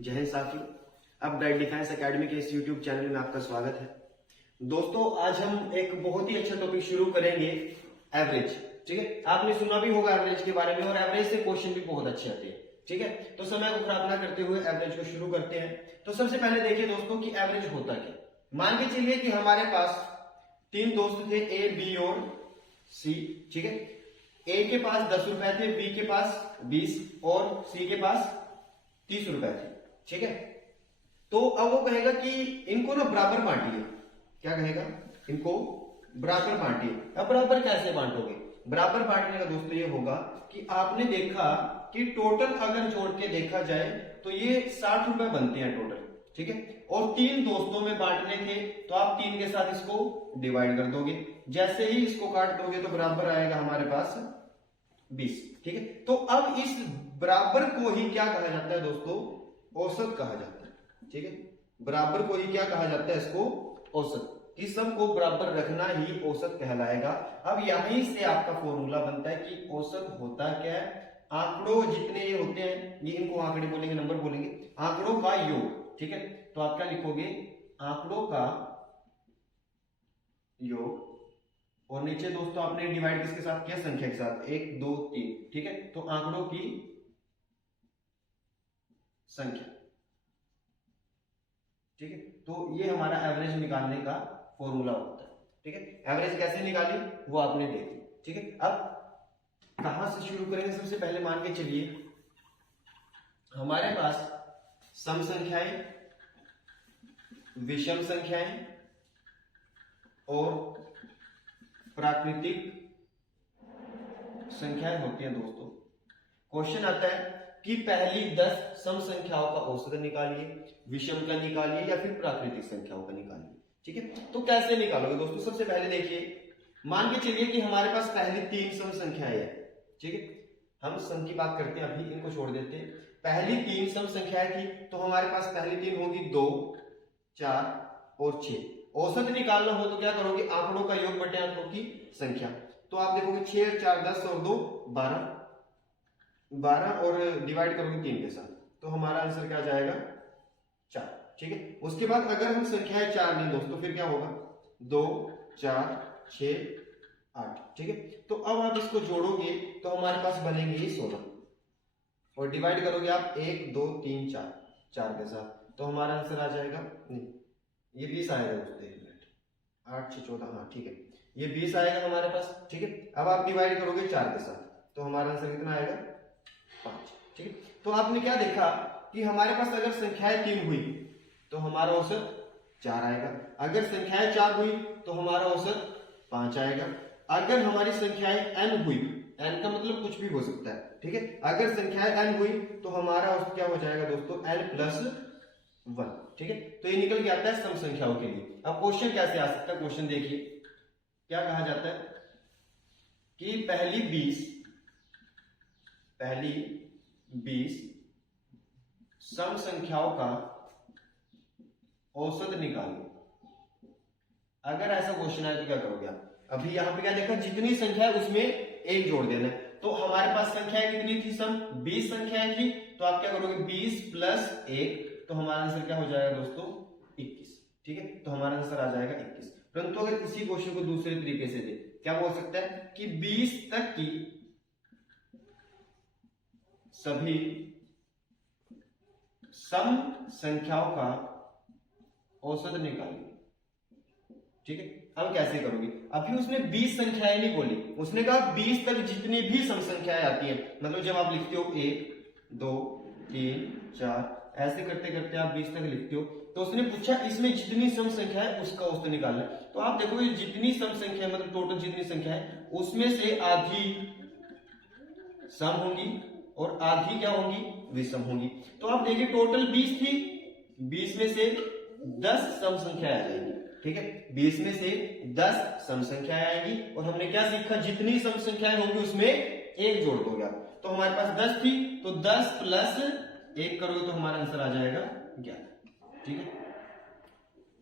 जय हिंद साथियों, अब डाइट डिफेंस एकेडमी के इस यूट्यूब चैनल में आपका स्वागत है। दोस्तों, आज हम एक बहुत ही अच्छा टॉपिक शुरू करेंगे, एवरेज। ठीक है, आपने सुना भी होगा एवरेज के बारे में और एवरेज से क्वेश्चन भी बहुत अच्छे आते हैं। ठीक है, तो समय को खराब ना करते हुए एवरेज को शुरू करते हैं। तो सबसे पहले देखिए दोस्तों कि एवरेज होता क्या। मान के चलिए कि हमारे पास तीन दोस्त थे, ए, बी और सी। ठीक है, ए के पास 10 रुपए थे, बी के पास 20 और सी के पास 30 रुपए थे। ठीक है, तो अब वो कहेगा कि इनको ना बराबर बांटिए। क्या कहेगा? इनको बराबर बांटिए। अब बराबर कैसे बांटोगे? बराबर बांटने का दोस्तों ये होगा कि आपने देखा कि टोटल अगर जोड़ के देखा जाए तो ये 60 रुपए बनते हैं टोटल। ठीक है, और तीन दोस्तों में बांटने थे तो आप 3 के साथ इसको डिवाइड कर दोगे। जैसे ही इसको काट दोगे तो बराबर आएगा हमारे पास 20। ठीक है, तो अब इस बराबर को ही क्या कहा जाता है दोस्तों? औसत कहा जाता है। ठीक है, बराबर को ही क्या कहा जाता है? इसको औसत। कि सबको बराबर रखना ही औसत कहलाएगा। अब यहीं से आपका फॉर्मूला बनता है कि औसत होता क्या है। आंकड़ों जितने ये होते हैं, ये इनको आंकड़े बोलेंगे, नंबर बोलेंगे, आंकड़ों का योग। ठीक है, तो आप क्या लिखोगे? आंकड़ों का योग। और नीचे दोस्तों आपने डिवाइड किसके साथ किया? संख्या के साथ, 1 2 3। ठीक है, तो आंकड़ों की संख्या। ठीक है, तो ये हमारा एवरेज निकालने का फॉर्मूला होता है। ठीक है, एवरेज कैसे निकाली वो आपने देखी। ठीक है, अब कहां से शुरू करेंगे? सबसे पहले मान के चलिए हमारे पास सम संख्याएं, विषम संख्याएं और प्राकृतिक संख्याएं होती हैं। दोस्तों, क्वेश्चन आता है कि पहली 10 सम संख्याओं का औसत निकालिए, विषम का निकालिए या फिर प्राकृतिक संख्याओं का निकालिए। ठीक है, तो कैसे निकालोगे दोस्तों? सबसे पहले देखिए, मान के चलिए कि हमारे पास पहली 3 सम संख्याएं हैं। ठीक है, हम सम की बात करते हैं, अभी इनको छोड़ देते हैं। पहली 3 सम संख्याएं थी तो हमारे पास पहली 3 होगी 2 4 और 6। औसत निकालना हो तो क्या करोगे? आंकड़ों का योग बटे आंकड़ों की संख्या। तो आप देखोगे 6 4 10 और 2 12 और डिवाइड करोगे 3 के साथ, तो हमारा आंसर क्या जाएगा? 4। ठीक है, उसके बाद अगर हम संख्याएं 4 लें दोस्तों, फिर क्या होगा? 2 4 6 8। ठीक है, तो अब आप इसको जोड़ोगे तो हमारे पास बनेंगे ये 16 और डिवाइड करोगे आप 1 2 3 4 4 के साथ, तो हमारा आंसर आ जाएगा, नहीं ये 20 आएगा दोस्तों। 1 मिनट, 8 6 14, हाँ ठीक है, ये 20 आएगा हमारे पास। ठीक है, अब आप डिवाइड करोगे 4 के साथ तो हमारा आंसर कितना आएगा? 5। ठीक है, तो आपने क्या देखा कि हमारे पास अगर संख्याएं 3 हुई तो हमारा औसत 4 आएगा, अगर संख्याएं 4 हुई तो हमारा औसत 5 आएगा, अगर हमारी संख्याएं n हुई, n का मतलब कुछ भी हो सकता है। ठीक है, अगर संख्याएं n हुई तो हमारा औसत क्या हो जाएगा दोस्तों? n + 1। ठीक है, तो ये निकल के आता है सम संख्याओं के लिए। अब क्वेश्चन कैसे आ सकता है? क्वेश्चन देखिए, क्या कहा जाता है कि पहली 20 सम संख्याओं का औसत निकालो। अगर ऐसा क्वेश्चन आए तो क्या करोगे आप? अभी यहां पे क्या देखा? जितनी संख्या है उसमें एक जोड़ देना है। तो हमारे पास संख्याएं कितनी थी? सम 20 संख्याएं थी, तो आप क्या करोगे? 20 + 1, तो हमारा आंसर क्या हो जाएगा दोस्तों? 21। ठीक है, तो हमारा आंसर आ जाएगा 21। परंतु अगर इसी क्वेश्चन को दूसरे तरीके से दे, क्या बोल सकता है कि 20 तक की सभी सम संख्याओं का औसत निकालिए। ठीक है, अब कैसे करोगे? अभी उसने 20 संख्याएं नहीं बोली, उसने कहा 20 तक जितनी भी सम संख्याएं आती हैं। मतलब जब आप लिखते हो 1 2 3 4 ऐसे करते करते आप 20 तक लिखते हो, तो उसने पूछा इसमें जितनी सम संख्या है उसका औसत निकालना है। तो आप देखोगे जितनी सम संख्या मतलब टोटल जितनी संख्या है उसमें से आधी सम होंगी और आधी क्या होंगी? विषम होंगी। तो आप देखिए टोटल 20 थी, 20 में से 10 सम संख्या आ जाएगी। ठीक है, 20 में से 10 सम संख्याएं आएंगी और हमने क्या सीखा? जितनी सम संख्याएं होंगी उसमें एक जोड़ दोगे आप। तो हमारे पास 10 थी तो 10 + 1 करोगे तो हमारा आंसर आ जाएगा 11। ठीक है,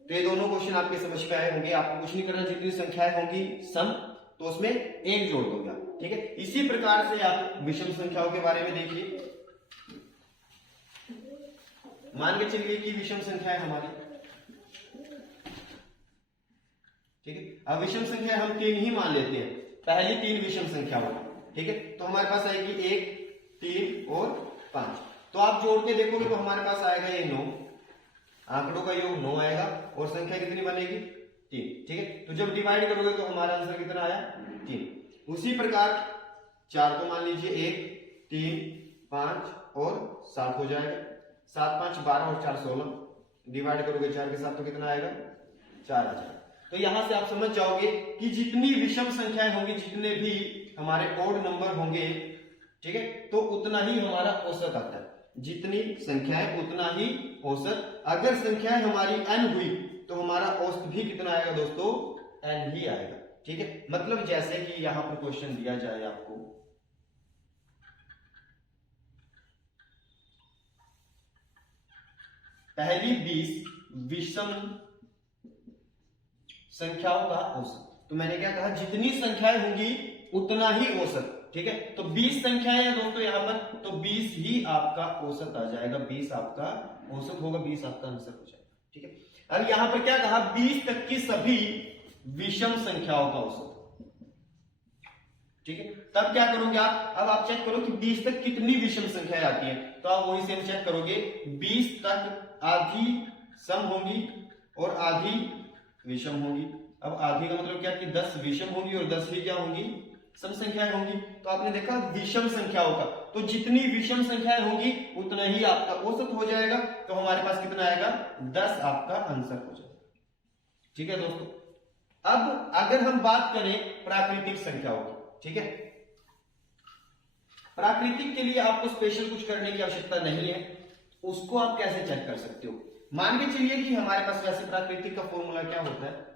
तो ये दोनों क्वेश्चन आपके समझ में आए होंगे। आपको कुछ नहीं करना, जितनी संख्याएं होंगी सम तो उसमें एक जोड़ दोगे आप। ठीक है, इसी प्रकार से आप विषम संख्याओं के बारे में देखिए। मान के चलिए कि विषम संख्या है हमारी, ठीक है। अब विषम संख्या हम 3 ही मान लेते हैं, पहली 3 विषम संख्या होगी, ठीक है। तो हमारे पास आएगी 1, 3 और 5। तो आप जोड़ के देखोगे तो हमारे पास आएगा ये 9, आंकड़ों का योग 9 आएगा और संख्या कितनी बनेगी 3, ठीक है। तो जब डिवाइड करोगे तो हमारा आंसर कितना आया 3। उसी प्रकार 4 को मान लीजिए 1, 3, 5 और 7 हो जाएगा। 7, 5, 12 और 4, 16। डिवाइड करोगे 4 के साथ तो कितना आएगा 4 आ जाएगा। तो यहां से आप समझ जाओगे कि जितनी विषम संख्याएं होंगी, जितने भी हमारे ओड नंबर होंगे, ठीक है, तो उतना ही हमारा औसत आता है। जितनी संख्याएं उतना ही औसत। अगर संख्याएं हमारी n हुई तो हमारा औसत भी कितना आएगा दोस्तों, n ही आएगा, ठीक है। मतलब जैसे कि यहां पर क्वेश्चन दिया जाए आपको, पहली 20 विषम संख्याओं का औसत। तो मैंने क्या कहा, जितनी संख्याएं होंगी उतना ही औसत, ठीक है। तो 20 संख्याएं हैं दोस्तों यहां पर, तो 20 ही आपका औसत आ जाएगा, 20 आपका औसत होगा, 20 आपका आंसर हो जाएगा, ठीक है। अब यहां पर क्या कहा, 20 तक की सभी विषम संख्याओं का औसत, ठीक है। तब क्या करोगे आप, अब आप चेक करो कि 20 तक कितनी विषम संख्याएं आती हैं। तो आप वही सेम चेक करोगे, 20 तक आधी सम होंगी और आधी विषम होंगी। अब आधी का मतलब क्या कि 10 विषम होंगी और 10 ही क्या होंगी, सम संख्याएं होंगी। तो आपने देखा विषम संख्याओं का, तो जितनी विषम संख्याएं होंगी उतना ही आपका औसत हो जाएगा। तो हमारे पास कितना आएगा, 10 आपका आंसर हो जाएगा, ठीक है दोस्तों। अब अगर हम बात करें प्राकृतिक संख्याओं की, ठीक है, प्राकृतिक के लिए आपको स्पेशल कुछ करने की आवश्यकता नहीं है। उसको आप कैसे चेक कर सकते हो, मान के चलिए कि हमारे पास वैसे प्राकृतिक का फॉर्मूला क्या होता है,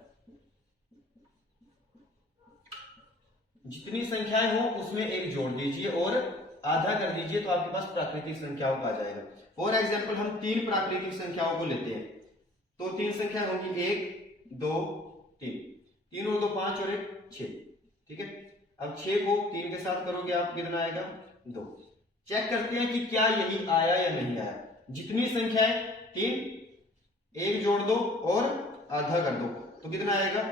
जितनी संख्याएं हो उसमें एक जोड़ दीजिए और आधा कर दीजिए, तो आपके पास प्राकृतिक संख्याओं का आ जाएगा। फॉर एग्जाम्पल हम 3 प्राकृतिक संख्याओं को लेते हैं, तो 3 संख्या होंगी 1, 2, 3, 3 और 2 5 और 1 6, ठीक है। अब 6 को 3 के साथ करोगे आप कितना आएगा 2। चेक करते हैं कि क्या यही आया या नहीं आया। जितनी संख्याएं 3, 1 जोड़ दो और आधा कर दो, तो कितना आएगा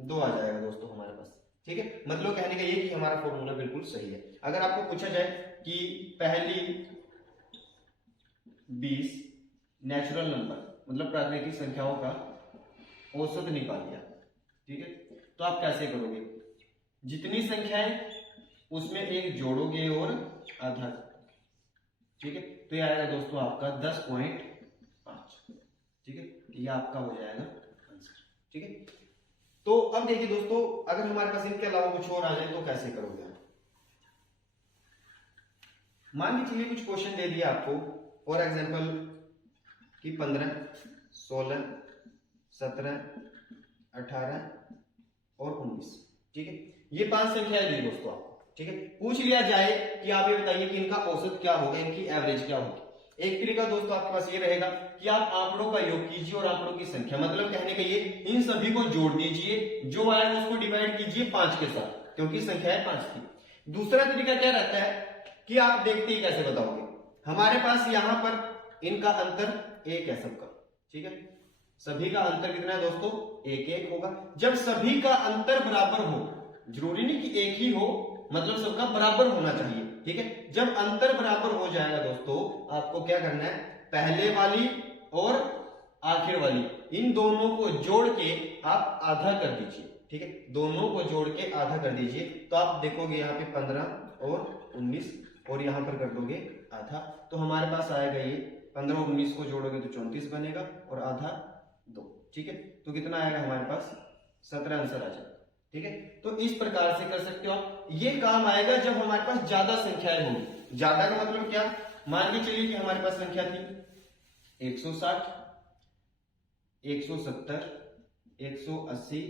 2 आ जाएगा दोस्तों हमारे पास, ठीक है। मतलब कहने का ये कि हमारा फॉर्मूला बिल्कुल सही है। अगर आपको पूछा जाए कि पहली 20 नेचुरल नंबर मतलब प्राकृतिक संख्याओं का औसत निकालिए, ठीक है, तो आप कैसे करोगे, जितनी संख्याएं उसमें एक जोड़ोगे और आधा, ठीक है। तो ये आएगा दोस्तों आपका 10.5, ठीक है, ये आपका हो जाएगा आंसर, ठीक है। तो अब देखिए दोस्तों, अगर हमारे पास इनके अलावा कुछ और आ जाए तो कैसे करोगे आप। मान के चलिए कुछ क्वेश्चन दे दिया आपको, फॉर एग्जांपल कि 15, 16, 17, 18 और 19, ठीक है। ये 5 संख्याएं दी दोस्तों आपको, ठीक है। पूछ लिया जाए कि आप ये बताइए कि इनका औसत क्या होगा, इनकी एवरेज क्या होगी। एक तरीका दोस्तों आपके पास ये रहेगा कि आप आंकड़ों का योग कीजिए और आंकड़ों की संख्या, मतलब कहने का ये, इन सभी को जोड़ दीजिए, जो आएगा उसको डिवाइड कीजिए 5 के साथ, क्योंकि संख्या है 5 की। दूसरा तरीका क्या रहता है कि आप देखते ही कैसे बताओगे, हमारे पास यहां पर इनका अंतर 1 है सबका, ठीक है। सभी का अंतर कितना है दोस्तों, 1 1 होगा। जब सभी का अंतर बराबर हो, जरूरी नहीं कि एक ही हो, मतलब सबका बराबर होना चाहिए, ठीक है। जब अंतर बराबर हो जाएगा दोस्तों, आपको क्या करना है, पहले वाली और आखिर वाली इन दोनों को जोड़ के आप आधा कर दीजिए, ठीक है। दोनों को जोड़ के आधा कर दीजिए, तो आप देखोगे यहाँ पे 15 और 19 और यहां पर कर दोगे आधा, तो हमारे पास आएगा ये 15 और 19 को जोड़ोगे तो 34 बनेगा और आधा 2, ठीक है। तो कितना आएगा हमारे पास 17 आंसर आ जाएगा, ठीक है। तो इस प्रकार से कर सकते हो आप। ये काम आएगा जब हमारे पास ज्यादा संख्याएं होंगी। ज्यादा का मतलब क्या, मान के चलिए कि हमारे पास संख्या थी 160, 170, 180,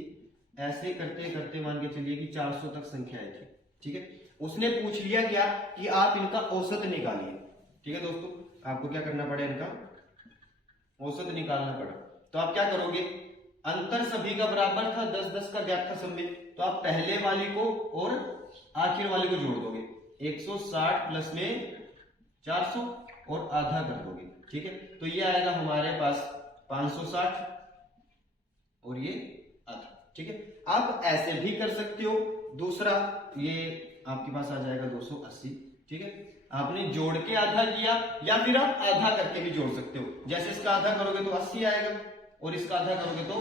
ऐसे करते करते मान के चलिए कि 400 तक संख्याएं थी, ठीक है। उसने पूछ लिया क्या कि आप इनका औसत निकालिए, ठीक है दोस्तों। आपको क्या करना पड़े, इनका औसत निकालना पड़ा। तो आप क्या करोगे, अंतर सभी का बराबर था, 10-10 का गैप था सब में, तो आप पहले वाली को और आखिर वाली को जोड़ दोगे, 160 प्लस में 400 और आधा कर दोगे, ठीक है। तो ये आएगा हमारे पास 560 और ये आधा, ठीक है। आप ऐसे भी कर सकते हो। दूसरा ये आपके पास आ जाएगा 280, ठीक है। आपने जोड़ के आधा किया या फिर आप आधा करके भी जोड़ सकते हो। जैसे इसका आधा करोगे तो 80 आएगा और इसका आधा करोगे तो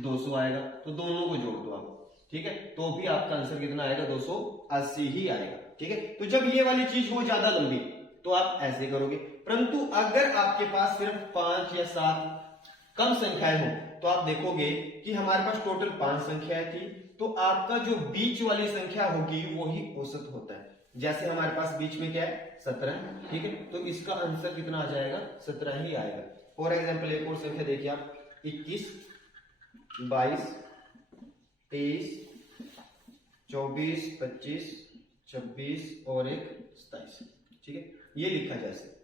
200 आएगा, तो दोनों को जोड़ दो आप, ठीक है। तो भी आपका आंसर कितना आएगा, 280 ही आएगा, ठीक है। तो जब ये वाली चीज हो ज्यादा लंबी तो आप ऐसे करोगे, परंतु अगर आपके पास सिर्फ 5 या 7 कम संख्याएं हो तो आप देखोगे कि हमारे पास टोटल 5 संख्याएं थी, तो आपका जो बीच वाली संख्या होगी वो ही औसत होता है। जैसे हमारे पास बीच में क्या है, 17, ठीक है। तो इसका आंसर कितना आ जाएगा, 17 ही आएगा। फॉर एग्जाम्पल एक और संख्या देखिए आप, 21, 22, 23, 24, 25, 26 और 27, ठीक है। ये लिखा जैसे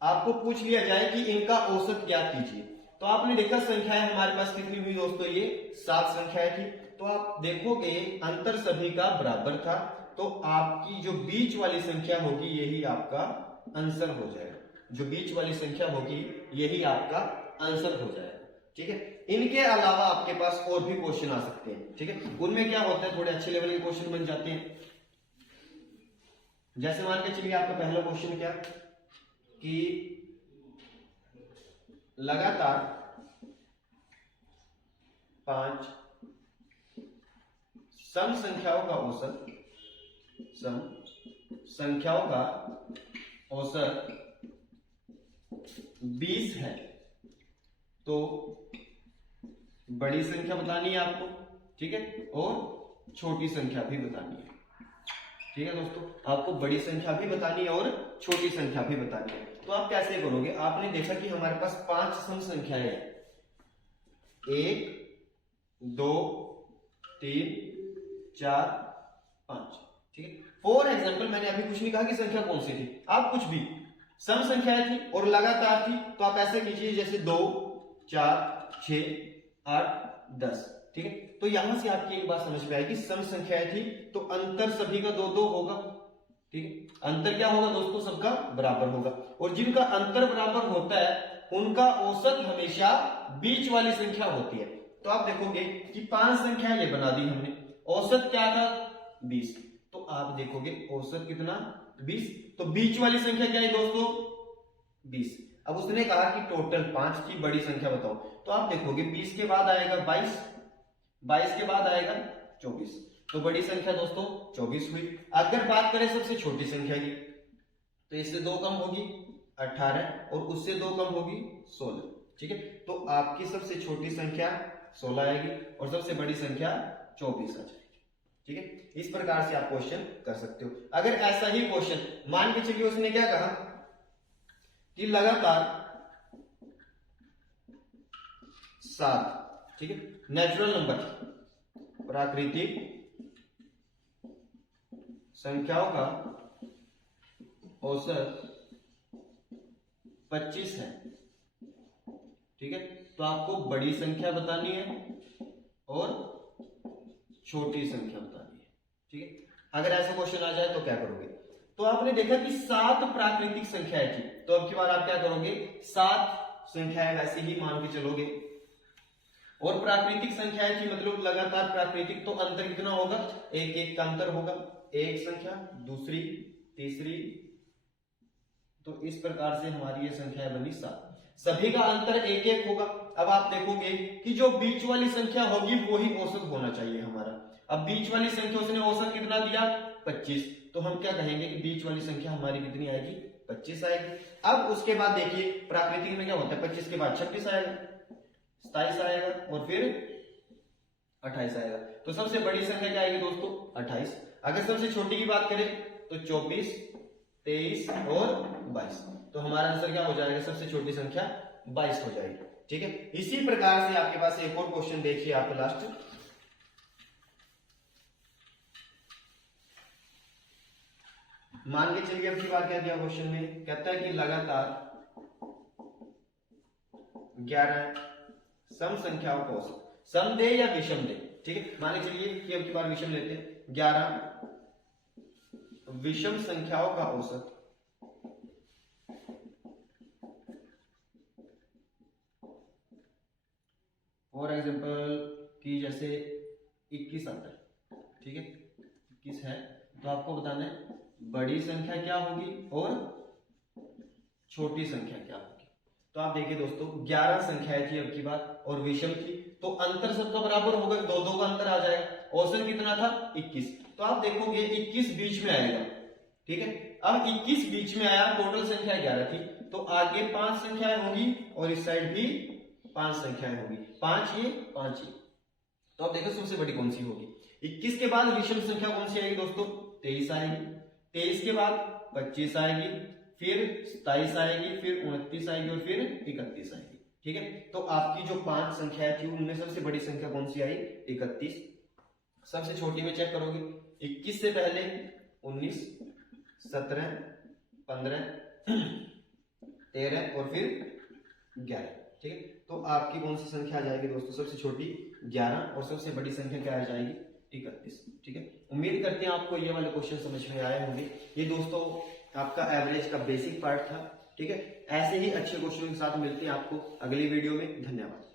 आपको पूछ लिया जाए कि इनका औसत ज्ञात कीजिए, तो आपने देखा संख्याएं हमारे पास कितनी हुई दोस्तों, ये 7 संख्याएं थी। तो आप देखोगे अंतर सभी का बराबर था, तो आपकी जो बीच वाली संख्या होगी यही आपका आंसर हो जाएगा। जो बीच वाली संख्या होगी यही आपका आंसर हो जाएगा, ठीक है। इनके अलावा आपके पास और भी क्वेश्चन आ सकते हैं, ठीक है। उनमें क्या होता है, थोड़े अच्छे लेवल के क्वेश्चन बन जाते हैं। जैसे मान के चलिए आपका पहला क्वेश्चन क्या कि लगातार 5 सम संख्याओं का औसत, सम संख्याओं का औसत 20 है, तो बड़ी संख्या बतानी है आपको, ठीक है, और छोटी संख्या भी बतानी है, ठीक है दोस्तों। आपको बड़ी संख्या भी बतानी है और छोटी संख्या भी बतानी है। तो आप कैसे करोगे, आपने देखा कि हमारे पास 5 सम संख्याएं हैं, 1, 2, 3, 4, 5, ठीक है। फॉर एग्जाम्पल मैंने अभी कुछ नहीं कहा कि संख्या कौन सी थी, आप कुछ भी सम संख्याएं थी और लगातार थी, तो आप ऐसे कीजिए जैसे 2, 4, 6, 8, 10, ठीक है। तो यहां से आपकी एक बात समझ में आएगी, सम संख्याएं थी तो अंतर सभी का 2-2 होगा, ठीक है। अंतर क्या होगा दोस्तों, सबका बराबर होगा, और जिनका अंतर बराबर होता है उनका औसत हमेशा बीच वाली संख्या होती है। तो आप देखोगे कि 5 संख्या ये बना दी हमने, औसत क्या था 20, तो आप देखोगे औसत कितना 20, तो बीच वाली संख्या क्या है दोस्तों 20। अब उसने कहा कि टोटल 5 की बड़ी संख्या बताओ, तो आप देखोगे 20 के बाद आएगा 22, 22 के बाद आएगा 24, तो बड़ी संख्या दोस्तों 24 हुई। अगर बात करें सबसे छोटी संख्या की, तो इससे 2 कम होगी 18 और उससे 2 कम होगी 16, ठीक है। तो आपकी सबसे छोटी संख्या 16 आएगी और सबसे बड़ी संख्या 24 आ जाएगी, ठीक है। इस प्रकार से आप क्वेश्चन कर सकते हो। अगर ऐसा ही क्वेश्चन मान के चलिए उसने क्या कहा कि लगातार 7, ठीक है, नेचुरल नंबर प्राकृतिक संख्याओं का औसत 25 है, ठीक है। तो आपको बड़ी संख्या बतानी है और छोटी संख्या बतानी है, ठीक है। अगर ऐसा क्वेश्चन आ जाए तो क्या करोगे, तो आपने देखा कि 7 प्राकृतिक संख्याएं थी, तो अब की बार आप क्या करोगे, 7 संख्याएं वैसे ही मान के चलोगे, और प्राकृतिक संख्याएं थी मतलब लगातार प्राकृतिक, तो अंतर कितना होगा, 1-1 का अंतर होगा, एक संख्या दूसरी तीसरी, तो इस प्रकार से हमारी ये संख्या बनी 7, सभी का अंतर 1-1 होगा। अब आप देखोगे कि जो बीच वाली संख्या होगी वही औसत होना चाहिए हमारा। अब बीच वाली संख्या उसने औसत कितना दिया 25, तो हम क्या कहेंगे कि बीच वाली संख्या हमारी कितनी आएगी 25 आएगी। अब उसके बाद देखिए प्राकृतिक में क्या होता है, 25 के बाद 26 आएगा, 27 आएगा और फिर 28 आएगा, तो सबसे बड़ी संख्या क्या आएगी दोस्तों 28। अगर सबसे छोटी की बात करें तो 24, 23 और 22, तो हमारा आंसर क्या हो जाएगा, सबसे छोटी संख्या 22 हो जाएगी, ठीक है। इसी प्रकार से आपके पास एक और क्वेश्चन देखिए आप लास्ट, मान के चलिए अब की बात क्या दिया क्वेश्चन में, कहता है कि लगातार 11 सम संख्याओं का औसत, सम दे या विषम दे, ठीक है। मान के चलिए कि अब की बार विषम लेते हैं, 11 विषम संख्याओं का औसत फॉर एग्जाम्पल कि जैसे 21 आता है, ठीक है, 21 है, तो आपको बताना है बड़ी संख्या क्या होगी और छोटी संख्या क्या होगी। तो आप देखिए दोस्तों 11 संख्याएं थी अब की बात और विषम थी, तो अंतर सबका बराबर होगा, 2-2 का अंतर आ जाएगा। औसत कितना था 21, तो आप देखोगे 21 बीच में आएगा, ठीक है। अब 21 बीच में आया, टोटल संख्या 11 थी, तो आगे 5 संख्याएं होंगी और इस साइड भी 5 संख्याएं होंगी, 5 ये 5 ये। तो आप देखो सबसे बड़ी कौन सी होगी। 21 के बाद विषम संख्या कौन सी आएगी दोस्तों, 23 आएगी। 23 के बाद 25 आएगी, फिर 27 आएगी, फिर 29 आएगी और फिर 31 आएगी, ठीक है। तो आपकी जो 5 संख्याएं थी उनमें सबसे बड़ी संख्या कौन सी आई, 31। सबसे छोटी में चेक करोगे, 21 से पहले 19, 17, 15, 13 और फिर 11, ठीक है। तो आपकी कौन सी संख्या आ जाएगी दोस्तों, सबसे छोटी 11 और सबसे बड़ी संख्या क्या आ जाएगी, 31, ठीक है। उम्मीद करते हैं आपको ये वाले क्वेश्चन समझ में आए होंगे। ये दोस्तों आपका एवरेज का बेसिक पार्ट था, ठीक है। ऐसे ही अच्छे क्वेश्चन के साथ मिलते हैं आपको अगली वीडियो में। धन्यवाद।